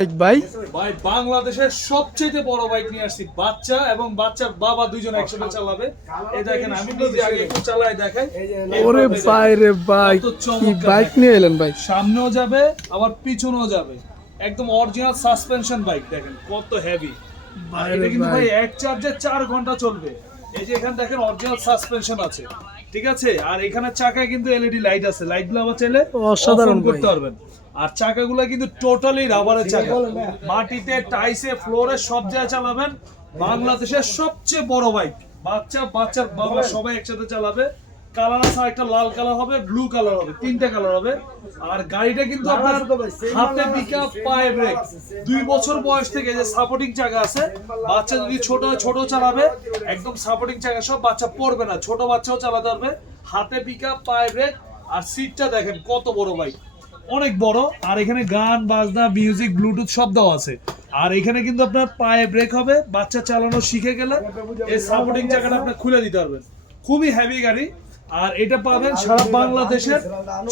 ভাই? ভাই বাংলাদেশের সবচেয়ে বড় বাইক নিয়ে আসছি বাচ্চা এবং বাচ্চার বাবা দুজন একসাথে চালাবে। এই দেখেন আমি নিজে আগে একটু চালাই দেখাই। ওরে ভাই রে ভাই কি বাইক বাইক। নিয়ে এলেন ভাই? সামনেও যাবে আবার পিছনেও যাবে। একদম অরিজিনাল সাসপেনশন বাইক দেখেন কত হেভি এটা কিন্তু ভাই। এক চার্জে চার ঘণ্টা চলবে। এই যে এখানে দেখেন অরিজিনাল সাসপেনশন আছে। ঠিক আছে? আর এখানে চাকায় কিন্তু এলইডি লাইট আছে। লাইটগুলো আবার চাইলে অসাধারণ করতে পারবেন। আর চাকাগুলো কিন্তু টোটালি রাবারের চাকা। মাটিতে টাইসে ফ্লোরে সব জায়গায় চালাবেন। বাংলাদেশের সবচেয়ে বড় বাইক বাচ্চা বাচ্চার বাবা সবাই একসাথে চালাবে। কালার আছে একটা লাল কালার হবে ব্লু কালার হবে তিনটে কালার হবে। আর গাড়িটা কিন্তু আপনার হাতে পিকআপ পায়ে ব্রেক দুই বছর বয়স থেকে যে সাপোর্টিং চাকা আছে বাচ্চা যদি ছোট ছোট চালাবে একদম সাপোর্টিং চাকা সব বাচ্চা পড়বে না। ছোট বাচ্চাও চালাতে পারবে। হাতে পিকআপ পায়ে ব্রেক আর সিটটা দেখেন কত বড় বাইক অনেক বড়, আর এখানে গান, বাজনা মিউজিক ব্লুটুথ সব দেওয়া আছে। আর এখানে কিন্তু আপনার পায়ে ব্রেক হবে, বাচ্চা চালানো শিখে গেলে এই সাপোর্টিং চাকাটা আপনি খুলে দিতে পারবেন। খুবই হেভি গাড়ি, আর এটা পাবেন সারা বাংলাদেশের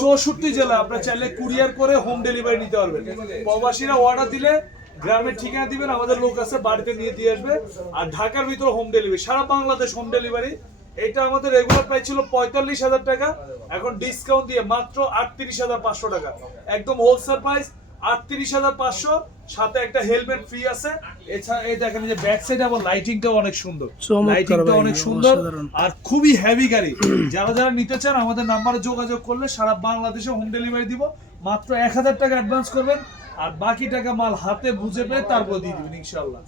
চৌষট্টি জেলা। আপনার চাইলে কুরিয়ার করে হোম ডেলিভারি নিতে পারবেন। প্রবাসীরা অর্ডার দিলে গ্রামের ঠিকানা দিবেন, আমাদের লোক আছে, বাড়িতে নিয়ে দিয়ে আসবে। আর ঢাকার ভিতরে হোম ডেলিভারি সারা বাংলাদেশ হোম ডেলিভারি এটা আমাদের রেগুলার প্রাইস ছিল পঁয়তাল্লিশ হাজার টাকা। এখন ডিসকাউন্ট দিয়ে মাত্র আটত্রিশ হাজার পাঁচশো টাকা। একদম হোলসেল প্রাইস আটত্রিশ হাজার পাঁচশো সাথে একটা হেলমেট ফ্রি আছে। এছাড়া এই দেখেন যে ব্যাক সাইড আবার লাইটিংটাও অনেক সুন্দর। লাইটিংটা অনেক সুন্দর আর খুবই হেভি গাড়ি। যারা যারা নিতে চান আমাদের নাম্বারে যোগাযোগ করলে সারা বাংলাদেশে হোম ডেলিভারি দিব। মাত্র এক হাজার টাকা অ্যাডভান্স করবেন আর বাকি টাকা মাল হাতে বুঝে পেয়ে তারপর দিয়ে দিবেন ইনশাল্লাহ